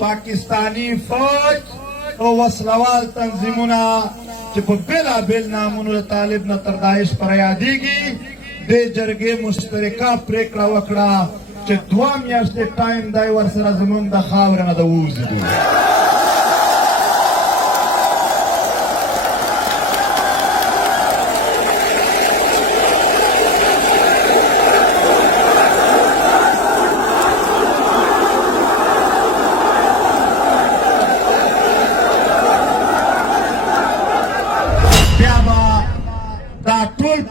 پاکستانی فوج او وسلوال تنظیمونه چې په بېلابېل نامونو د طالب نه تر داعش پر یادېږي دې جرګې مشترکه پرېکړه وکړه چې 2 میاشتې ټایم دی ورسره زموږ د خاورې نه د ووځي.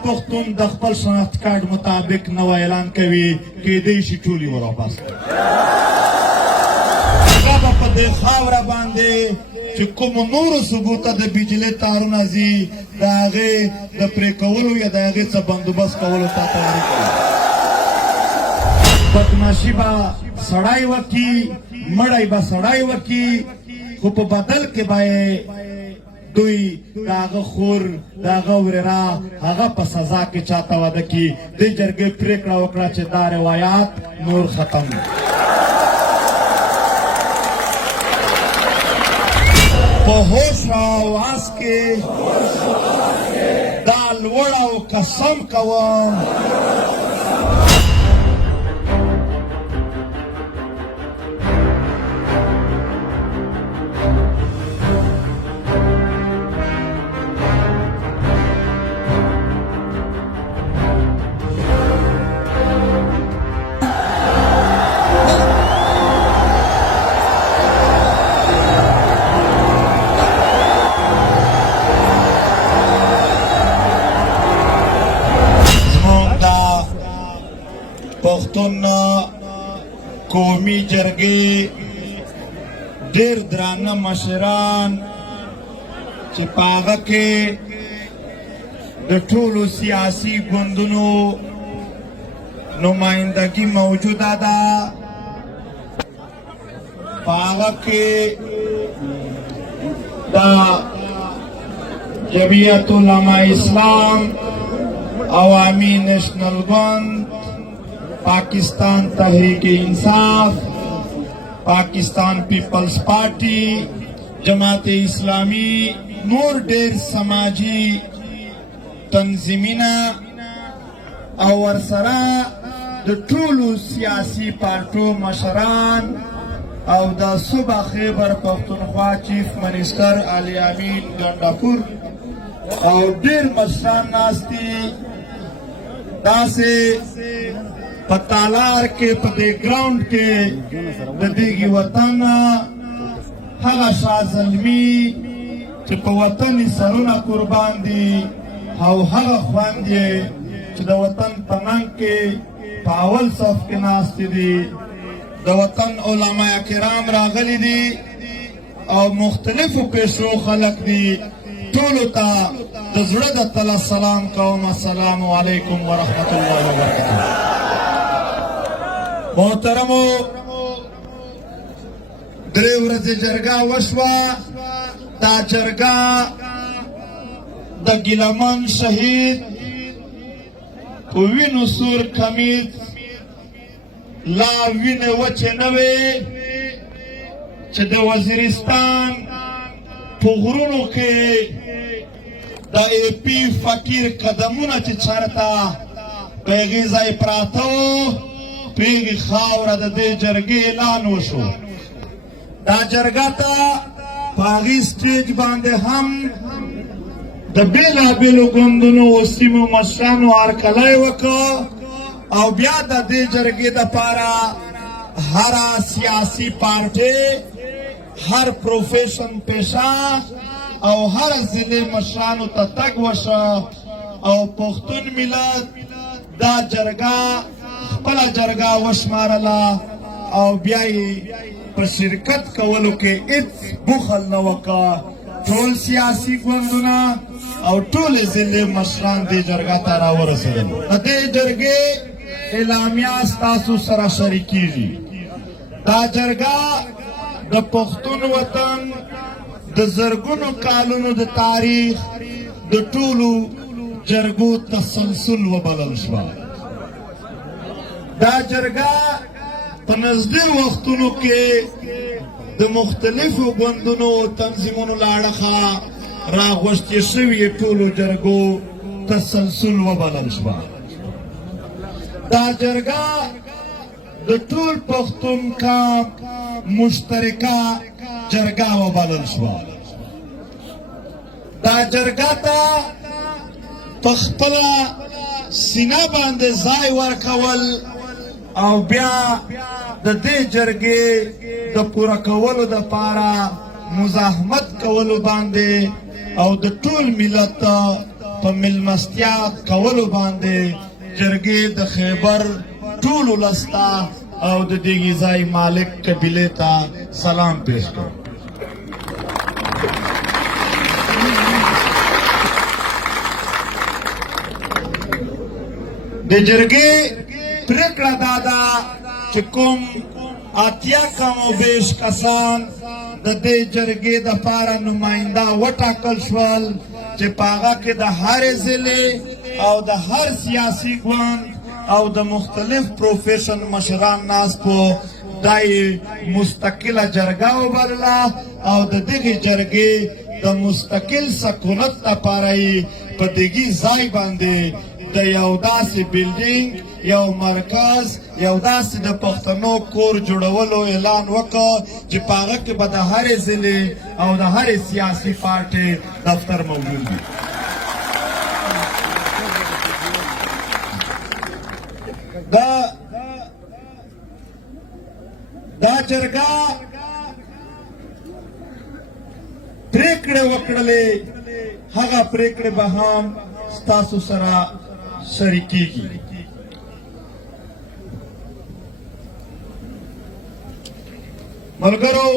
پښتون د خپل شناخت کارت مطابق نو اعلان کوي کېدای شي ټول یې ورواپس کړي. هغه به په دې خاوره باندې چې کوم نورو ثبوته د بجلۍ تارونه ځي د هغې د پرې کولو یا د هغې څه بندوبست کولو ته تیاري کوي. بدماشي به سړی وکړي، مړی به سړی وکړي، خو په بدل کې به دوی د هغه خور د هغه ورېره هغه په سزا کې چاته واده کړي. دې جرګې پرېکړه وکړه چې دا روایات نور ختم دي. په هوش او هوس کې دا لوړ او قسم کوم پښتون قومي جرګې ډېر درانه مشران چې په هغه کې د ټولو سیاسي ګوندونو نمایندګي موجوده ده. په هغه کې د جمعیت علماء اسلام، عوامی نیشنل ګوند، پاکستان تحریک انصاف، پاکستان پیپلز پارٹی، جماعت اسلامی، نور ډېر سماجی تنظیمونه او ورسره د ټولو سیاسي پارټو مشران او د صوبه خیبر پښتونخوا چیف منسټر علي امین ګنډاپور او ډېر مشران ناست دي. داسې په تالار کې په دې ګراوند کې د دېګي وطن هغه شاه زلمي چې په وطن یې سرونه قربان دي او هغه خویند یې چې د وطن په ننګ کې په اول صف کې ناست دي. د وطن علما کرام راغلي دي او مختلفو پیشو خلق دي. ټولو ته د زړه د تله سلام کوم. السلام علیکم ورحمت الله وبرکاته. محترمو، درې ورځې جرګه وشوه. دا جرګه د ګیلمن شهید په وینو سور کمیز لا وینې وچې نه وې چې د وزیرستان په غرونو کې د ای پی فقیر قدمونه چې چېرته په هغې ځای پراته وو، پریږدي خاوره د دې جرګې اعلان وشو. دا جرګه ته په هغې سټیج باندې هم د بېلابېلو ګوندونو او سیمو مشرانو هرکلی وکړ او بیا د دې جرګې دپاره هره سیاسي پارټۍ، هر پروفیشن پیشه او هر ضلع مشرانو ته تګ وشه او پښتون ملت دا جرګه خپله جرګه وشمارله او بیا یې په شرکت کولو کې هېڅ بخل نه وکړه. ټول سیاسي ګوندونه او ټولې ضلع مشران دې جرګه ته راورسېدل. د دې جرګې اعلامیه ستاسو سره شریکېږي. دا جرګه د پښتون وطن د زرګونو کالونو د تاریخ د ټولو جرګو تسلسل وبلل شوه. دا جرګه په نږدې وختونو کې د مختلفو ګوندونو او تنظیمونو له اړخه راغوښتې شوي ټولو جرګو تسلسل وبلل شوه. دا جرګه د ټول پښتون قام مشترکه جرګه وبلل شوه. دا جرګه ته په خپله سینه باندې ځای ورکول او بیا د دې جرګې د پوره کولو دپاره مزاحمت کولو باندې او د ټول ملت په مېلمستیا کولو باندې جرګې د خیبر ټول ولس ته او د دغې ځای مالک قبیلې ته سلام پیش کړو. د جرګې پرېکړه دا ده چې کوم اتیا کم او بیش کسان د دې جرګې دپاره نماینده وټاکل شول چې په هغه کې د هرې ضلع او د هر سیاسي ګوند او د مختلف پروفیشن مشران ناست په دا یې مستقله جرګه وبلله او د دغې جرګې د مستقل سکونت دپاره یې په دغې ځای باندې د یو داسې بلډینګ یو مرکز یو داسې د پښتنو کور جوړولو اعلان وکړ چې په هغه کې به د هرې ضلع او د هرې سیاسي پارټۍ دفتر موجود وي. دا جرګه پریکړې وکړلې هغه پریکړې به هم ستاسو سره شریکېږي. ملګرو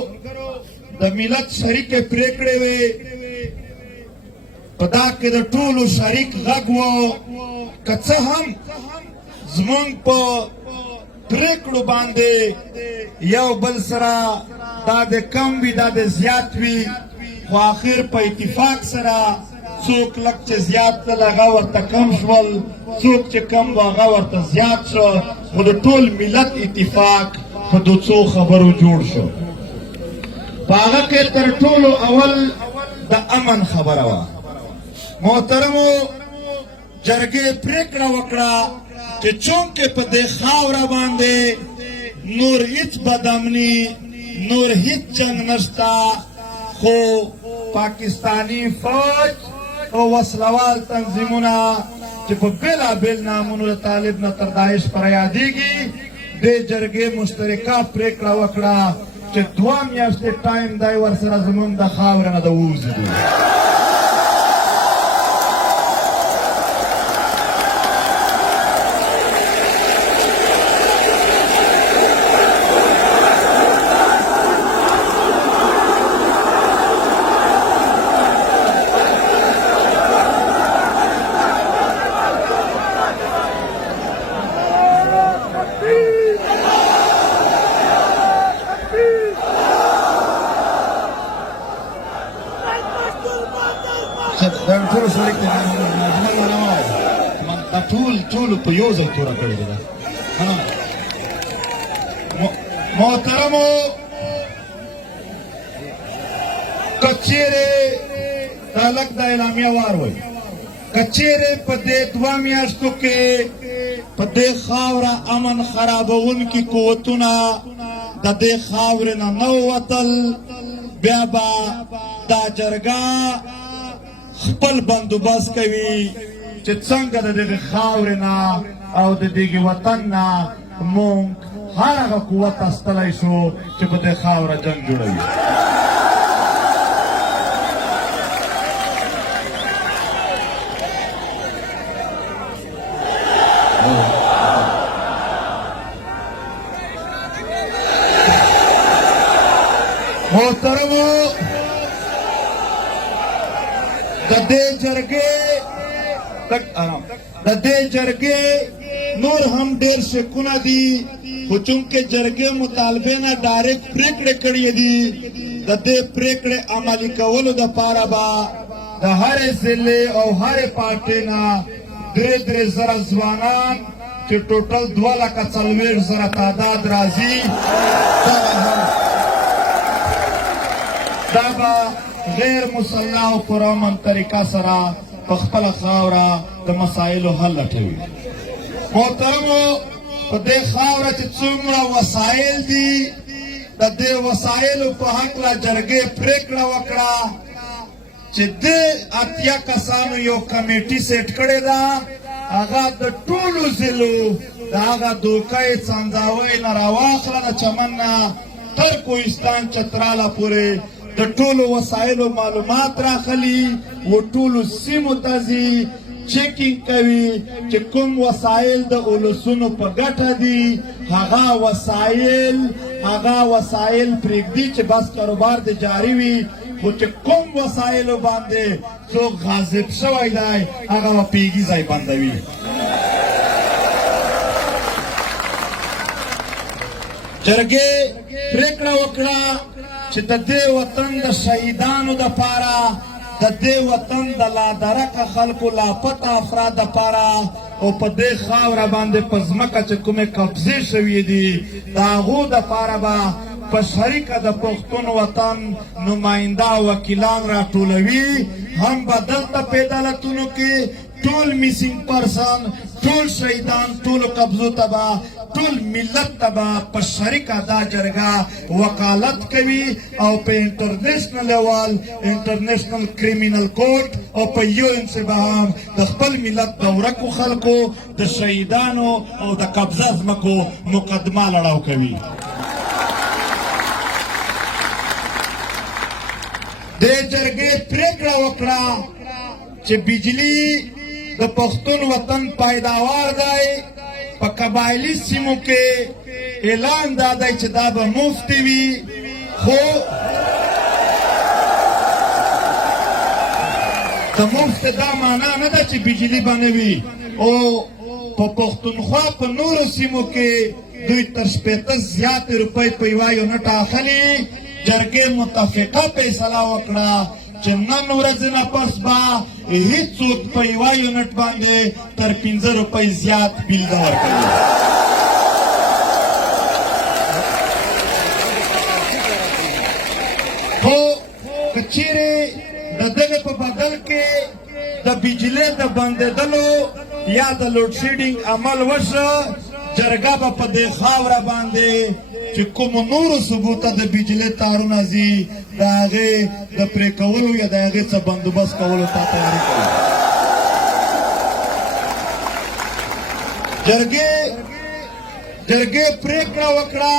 د ملت شریکې پریکړې وې په دا کې د ټولو شریک غږ و که څه هم زمونږ په پریکړو باندې یو بل سره دا د کم وي دا د زیات وي خو آخر په اتفاق سره څوک لږ چې زیات تل هغه ورته کم شول څوک چې کم و هغه ورته زیات شو خو د ټول ملت اتفاق په دو څو خبرو جوړ شو. په هغه کې تر ټولو اول د امن خبره وه. محترمو جرګې پریکړه وکړه چې چونکې په دې خاوره باندې نور هیڅ بدامني نور هیڅ جنګ نشته خو پاکستانی فوج او وسلوال تنظیمونه چې په بېلابېل نامونو د طالب نه تر داعش پر یادېږي دې جرګې مشترکه پریکړه وکړه چې 2 میاشتې ټایم دی ورسره زموږ د خاورې نه د ووځي. ټول په یو ځل توره کړې ده. محترمو که چیرې دا لږ د اعلامیه وار وایي که چیرې په دې 2 میاشتو کې په دې خاوره امن خرابوونکي قوتونه د دې خاورې نه نه ووتل بیا به دا جرګه خپل بندوبست کوي چې څنګه د دغې خاورې نه او د دغې وطن نه مونږ هر هغه قوت استلی شو چې په دې خاوره جنګ جوړوي. محترمو د دې جرګې نور هم ډېر شکونه دي خو چونکې جرګې مطالبې نه ډایرکټ پریکړې کړې دي د دې پریکړې عملي کولو دپاره به د هرې ضلع او هرې پارټۍ نه 3 زره ځوانان چې ټوټل 2,40,000 تعداد راځي دا به غیر مسلح او پرامن طریقه سره په خپله خاوره د مسایلو حل لټوي. محترمو په دې خاوره چې څومره وسایل دي د دې وسایلو په هکله جرګې پرېکړه وکړه چې دې 80 کسانو یو کمیټي سیټ کړې ده هغه د ټولو ضلعو د هغه دوکۍ څنځاوۍ نه راواخله د چمن نه تر کوهستان چتراله پورې د ټولو وسایلو معلومات راخلي و ټولو سیمو ته ځي چیکینګ کوي چې کوم وسایل د اولسونو په ګټه دي هغه وسایل پرېږدي چې بس کاروبار د جاري وي خو چې کوم وسایلو باندې څوک غاصب شوی دی هغه به پیږي ځای بندوي. جرګې پرېکړه وکړه چې د دې وطن د شهیدانو دپاره د دې وطن د لادرکه خلکو لاپته افراد دپاره او په دې خاوره باندې په ځمکه چې کومې قبضې شوي دي د هغو دپاره به په شریکه د پښتون وطن نماینده وکیلان راټولوي هم به دلته په عدالتونو کې ټول میسینګ پرسن ټول شهیدان ټولو قبضو ته به ټول ملت ته به په شریکه دا جرګه وکالت کوي او په انټرنیشنل لیول انټرنیشنل کریمینل کورټ او په UN کې به هم د خپل ملت د ورکو خلکو د شهیدانو او د قبضه ځمکو مقدمه لړاو کوي. دې جرګې پرېکړه وکړه چې بجلی د پښتون وطن پیداوار دی په قبایلي سیمو کې اعلان دا دی چې دا به مفت وي خو د مفت دا معنا نه ده چې بجلی به نه وي او په پښتونخوا په نورو سیمو کې دوی تر 50 زیاتې روپۍ په یوه یونټ اخلي. جرګې متفقه فیصله وکړه چې نن ورځې نه پس به هیڅوک په یوه یونټ باندې تر 15 روپۍ زیات بیل نه ورکوي. خو که چیرې د دغه په بدل کې د بجلۍ د بندېدلو یا د لوډ شیډینګ عمل وشو جرګه به په دې خاوره باندې چې کومو نورو صوبو ته د بجلۍ تارونه ځي د هغې د پرې کولو یا د هغې څه بندوبست کولو ته تیاري کوي. جرګې پرېکړه وکړه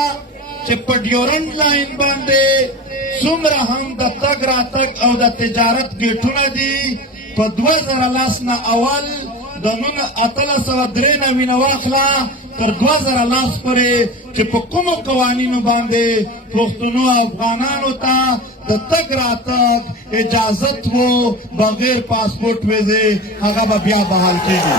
چې په ډیورنډ لاین باندې څومره هم د تګ راتګ او د تجارت ګیټونه دي په 2010 نه اول د 1893 نه واخله تر 2010 پورې چې په کومو قوانینو باندې پښتنو افغانانو ته د تګ راتګ اجازت و بغیر پاسپورټ ویزې هغه به بیا بحال کېږي.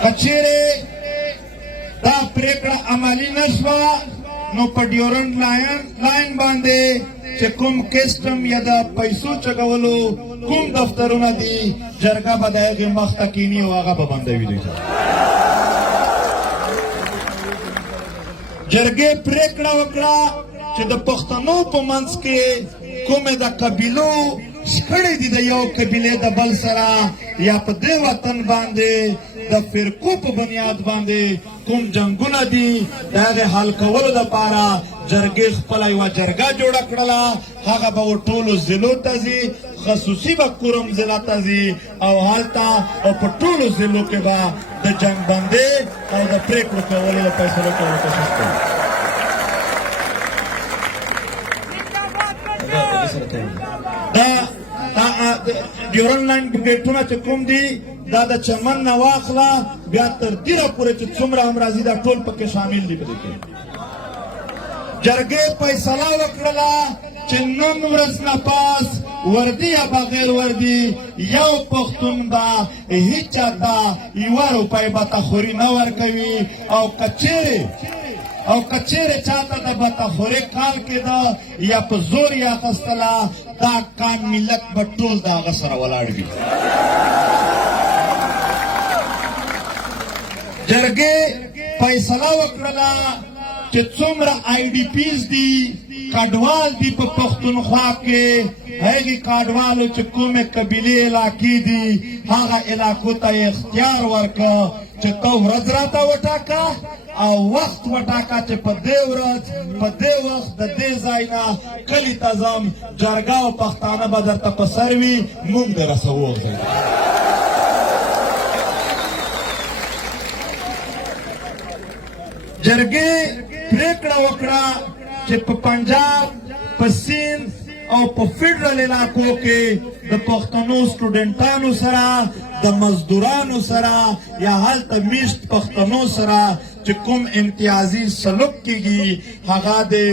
که چیرې دا پریکړه عملي نشوه نو په ډیورنډ لاین باندې چې کوم کسټم یا د پیسو چګولو کوم دفترونه دي جرګه به د هغې مخته کیني او هغه به بندوي. دوی جرګې پریکړه وکړه چې د پښتنو په منځ کې کومې د قبیلو شخړې دي د یو قبیلې د بل سره یا په دې وطن باندې د فرقو په بنیاد باندې کوم جنګونه دي د هغې حل کولو دپاره جرګې خپله یوه جرګه جوړه کړله. هغه به ټولو ضلعو ته ځي خصوصي به کوم ضلع ته ځي او هلته او په ټولو ضلعو کې به د جنګ بندۍ او د پرېکړو کولو د فیصلو کولو کوشش کوي. دا ډیورنډ لاین ګیټونه چې کوم دي دا د چمن نه واخله بیا تر دیره پورې چې څومره هم راځي دا ټول پکې شامل دي. په دې کې جرګې فیصله وکړله چې نن ورځ نه پاس وردی یا بغیر وردی یو پښتون با هیڅ چاته یوه روپۍ بتخوري نه ورکوي او کچېرې چاته د بتخورۍ کال کېده یا په زور یې اخیستله دا کام ملت به ټول د هغه سره ولاړ وي. جرګې فیصله وکړله چې څومره آی ډي پیز دي کډوال دي په پښتونخوا کې هغې کډوالو چې کومې قبیلې علاقې دي هغه علاقو ته یې اختیار ورکړه چې ته ورځ راته وټاکه او وخت وټاکه چې په دې ورځ په دې وخت د دې ځای نه کلي ته ځم جرګه او پښتانه به درته په سر وي موږ در رسوو. جرګې پرېکړه وکړه چې په پنجاب په سیند او په فیډرل علاقو کې د پښتنو سټوډنټانو سره د مزدورانو سره یا هلته میشت پښتنو سره چې کوم امتیازي سلوک کېږي هغه دې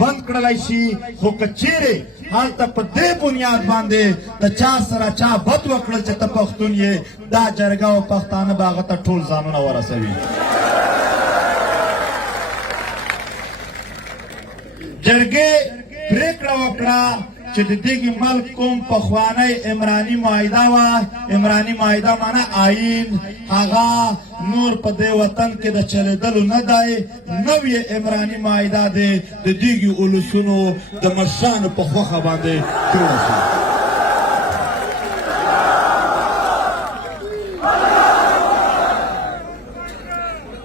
بند کړلی شي. خو که چیرې هلته په دې بنیاد باندې د چا سره چا بد وکړل چې ته پښتون یې دا جرګه او پښتانه به هغه ته ټول ځانونه ورسوي. جرګې پرېکړه وکړه چې د دغې ملک کوم پخوانی عمراني معاهده وه عمراني معاهده معنا آیین هغه نور په دې وطن کې د چلېدلو نه دی. نوې عمراني معاهده دی د دغې اولسونو د مشرانو په خوښه باندې جوړه شوه.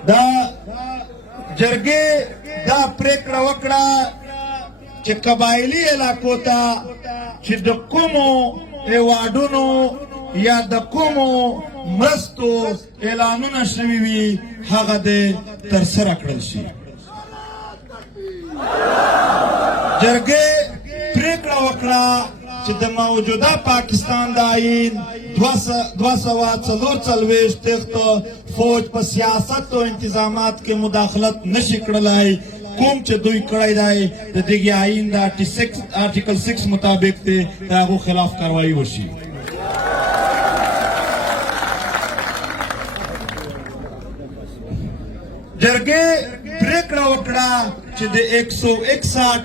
دا جرګې دا پرېکړه وکړه چې قبایلي علاقو ته چې د کومو هېوادونو یا د کومو مرستو اعلانونه شوي وي هغه دې ترسره کړل شي. جرګې پرېکړه وکړه چې د موجوده پاکستان د آیین 244 فوج په سیاست او انتظامات کې مداخلت نشي کړلی. کوم چې دوی کړی دی د دغې آیین د آرټیکل 6 مطابق دی د هغو خلاف کاروایي وشي. جرګې پرېکړه وکړه چې د 161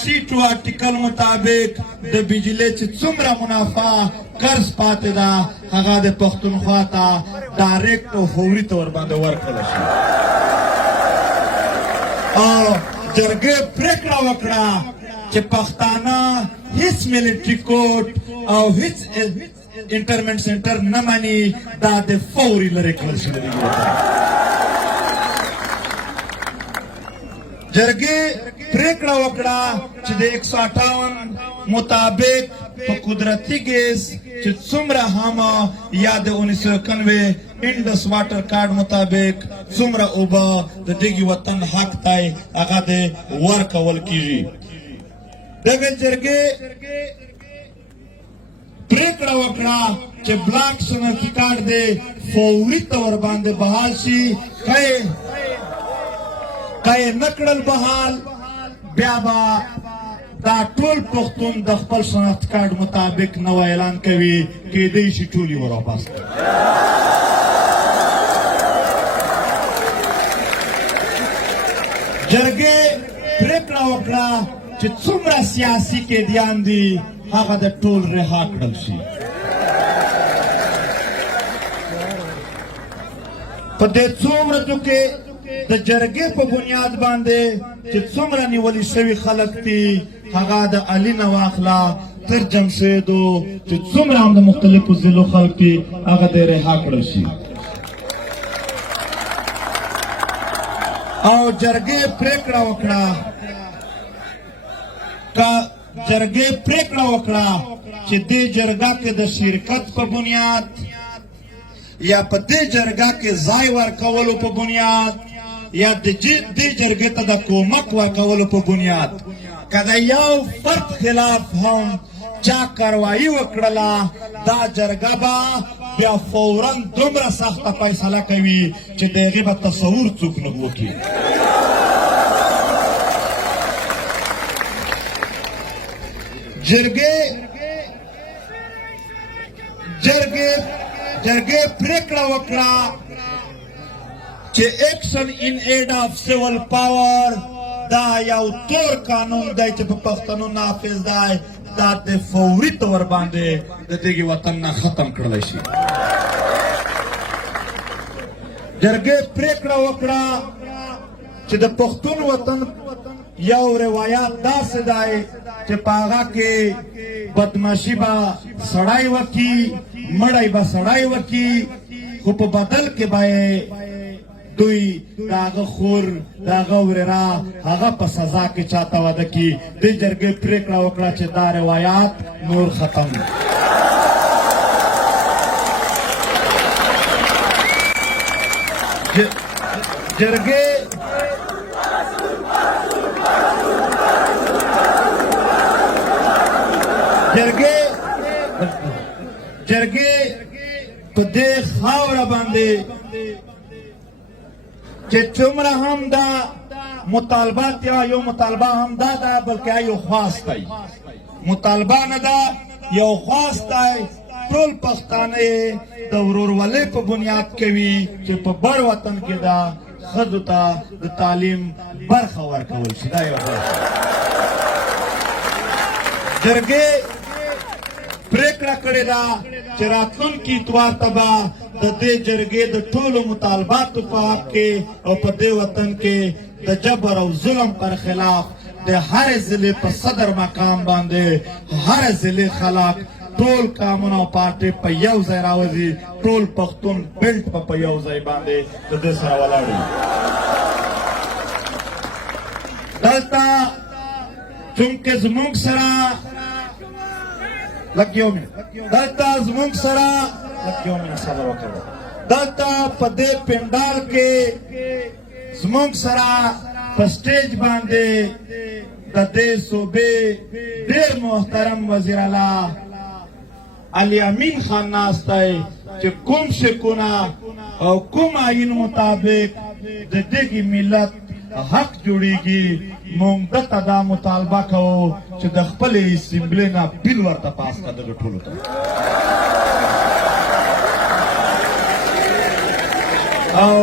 سیټو آرټیکل مطابق د بجلۍ چې څومره منافع قرض پاتې ده هغه د پښتونخوا ته ډایرکټ او فوري طور باندې ورکړل شي. او جرګې پرېکړه وکړه چې پښتانه هیڅ ملټري کوډ او هیڅ انټرمنټ سنټر نه مني دا د فوري لرې کړل شي. جرګې پرېکړه وکړه چې د 158 مطابق په قدرتي ګیس چې څومره هم یا د 1991 انډس واټر کارډ مطابق څومره اوبه د دغې وطن حق دی هغه دې ورکول کېږي. دغه جرګې پرېکړه وکړه چې بلاک شناختي کارډ دې فوري طور باندې بحال شي. که یې نه کړل بحال بیا به دا ټول پښتون د خپل شناختي کارډ مطابق نوی اعلان کوي کېدی شي ټول یې ورواپس کړي. جرګې پرېکړه وکړه چې څومره سیاسي قیدیان دي هغه د ټول رها کړل شي. په دې څو ورځو کې د جرګې په بنیاد باندې چې څومره نیولي شوي خلک دي هغه د علي نه واخله تر جمشیدو چې څومره هم د مختلفو ضلعو خلک دي هغه دې رها کړل شي. او جرګې پرېکړه وکړه چې دې جرګه کې د شرکت په بنیاد یا په دې جرګه کې ځای ورکولو په بنیاد یا دې جرګې ته د کومک ورکولو په بنیاد که د یو فرد خلاف هم چا کاروایي وکړله دا جرګه به بیا فوراً دومره سخته فیصله کوي چې د هغې به تصور څوک نه وکړي. جرګې جرګې پریکړه وکړه چې ایکشن ان ایډ اف سیول پاور دا یو تور قانون دی چې په پښتنو نافذ دی دا د فوري طور باندې د دغه وطن نه ختم کړلی شي. جرګې پریکړه وکړه چې د پښتون وطن یو روایت داسې دی چې په هغه کې بدماشي به سړی وکړي، مړی به سړی وکړي، خو په بدل کې به دوی د هغه خور د هغه ورېره هغه په سزا کې چاته واده کړي. دې جرګې پرېکړه وکړه چې دا روایات نور ختم جرګې په دې خاوره باندې چې څومره هم دا مطالبات یا یو مطالبه هم دا ده بلکې یو خواست دی، مطالبه نه ده یو خواست دی. ټول پښتانه د ورورولۍ په بنیاد کوي چې په بر وطن کې دا ښځو ته د تعلیم برخه ورکول شي. دا یو جرګې پریکړه کړې ده چې راتلونکي اتوار ته به د دې جرګې د ټولو مطالباتو په حق کې او په دې وطن کې د جبر او ظلم پر خلاف د هرې ضلع په صدر مقام باندې هر ضلع خلک ټول کامونه او پارټۍ په یو ځای راوځي، ټول پښتون بیلټ په یو ځای باندې د دې سره ولاړ وي. دلته چونکې زموږ سره دلته زموږ سره دلته په دې پنډال کې زموږ سره په سټیج باندې د دې صوبې ډېر محترم وزیر اعلی علي امین خان ناست دی چې کوم شکونه او کوم آیین مطابق د دغه ملت حق جوړیږي. موږ دته دا مطالبه کوو چې د خپلې اسمبلۍ نه بیل ورته پاس کړه دغه ټولو ته. او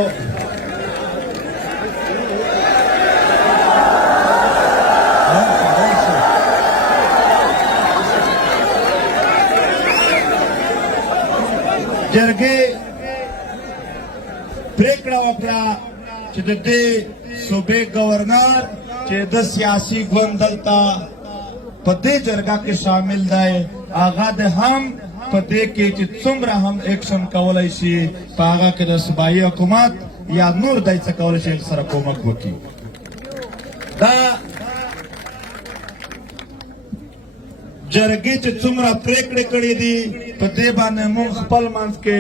جرګې پریکړه وکړه چې د دې صوبې گورنر چې د سیاسي ګوند دلته په دې جرګه کې شامل دی هغه د هم په دې کې چې څومره هم ایکشن کولی شي په هغه کې د صوبایي حکومت یا نور دی څه کولی شي سره کومک وکړي. دا جرګې چې څومره پریکړې کړې دي په دې باندې موږ خپل منځ کې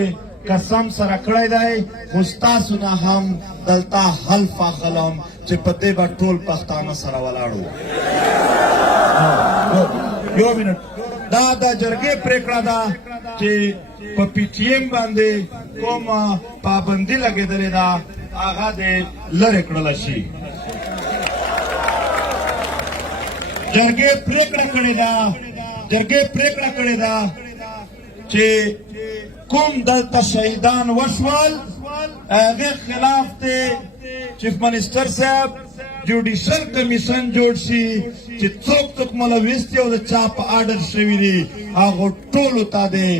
قسم سره کړی دی، خو ستاسو نه هم دلته حلف اخلم چې په دې به ټول پښتانه سره ولاړو. یو منټ، دا د جرګې پریکړه ده چې په پی ټي ایم باندې کومه پابندي لګېدلې ده هغه دې لرې کړله شي. جرګې پریکړه کړې ده چې کوم دلته شهیدان وشول هغه خلاف ته چیف منسٹر صاحب جوډیشل کمیشن جوړ شي چې څوک ملوث دي او د چا په آرډر شوي دي هغو ټولو ته دی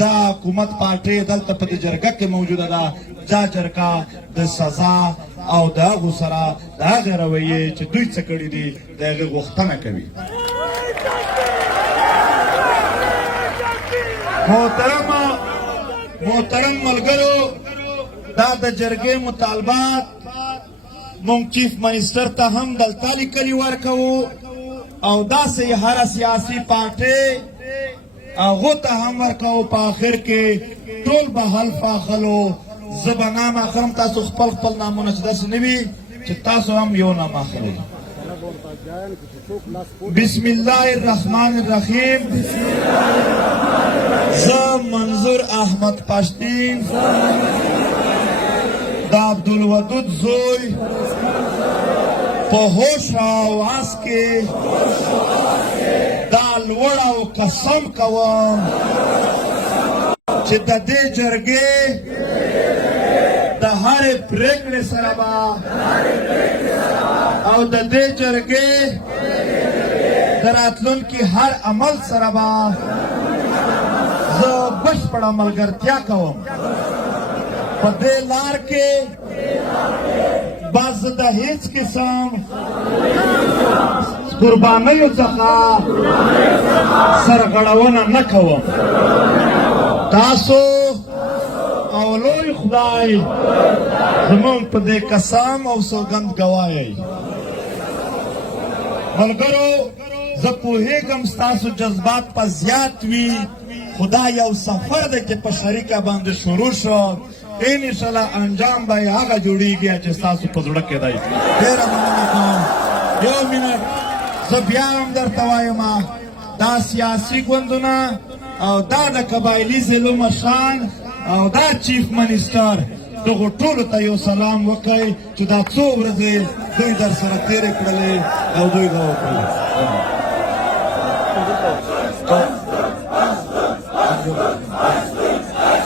دا حکومت پارټۍ دلته په دې جرګه کې موجوده ده. دا جرګه د سزا او د هغو سره د هغې رویې چې دوی څه کړي دي د هغې غوښتنه کوي. محترم ملګرو، دا د جرګې مطالبات مونږ چیف منسټر ته هم دلته لیکلي ورکوو او داسې هره سیاسي پارټۍ هغو ته هم ورکوو. په آخر کې ټول به حلف اخلو. زه به نام اخلم، تاسو خپل نامونه چې داسې نه وي چې تاسو هم یو نام اخلئ. بسم الله الرحمن الرحیم. زه منظور احمد پشتین د عبدالودود زوی په هوش او آواز کې دا لوړ او قسم کوم چې د دې جرګې د هرې پرېکړې سره به او د دې جرګې د راتلونکي هر عمل سره به زه بشپړه ملګرتیا کوم. په دې لار کې به زه د هیڅ قسم قربانیو څخه سرغړونه نه کوم. تاسو او لوی خدای زموږ په دې قسم او سوګند ګواهی. ملګرو زه پوهېږم ستاسو جذبات په زیات وي، خو دا یو سفر دی چې په شریکه باندې شروع شو. انشاءالله انجام به یې هغه جوړېږي چې ستاسو په زړه کې دی. ډېره مننه کوم. یو منټ زه بیا هم درته وایم دا سیاسي ګوندونه او دا د قبایلي ضلعو مشران او دا چیف منسټر دغو ټولو ته یو سلام وکړئ چې دا څو ورځې دوی در سره تېرې کړلې او دوی دا وکړلې.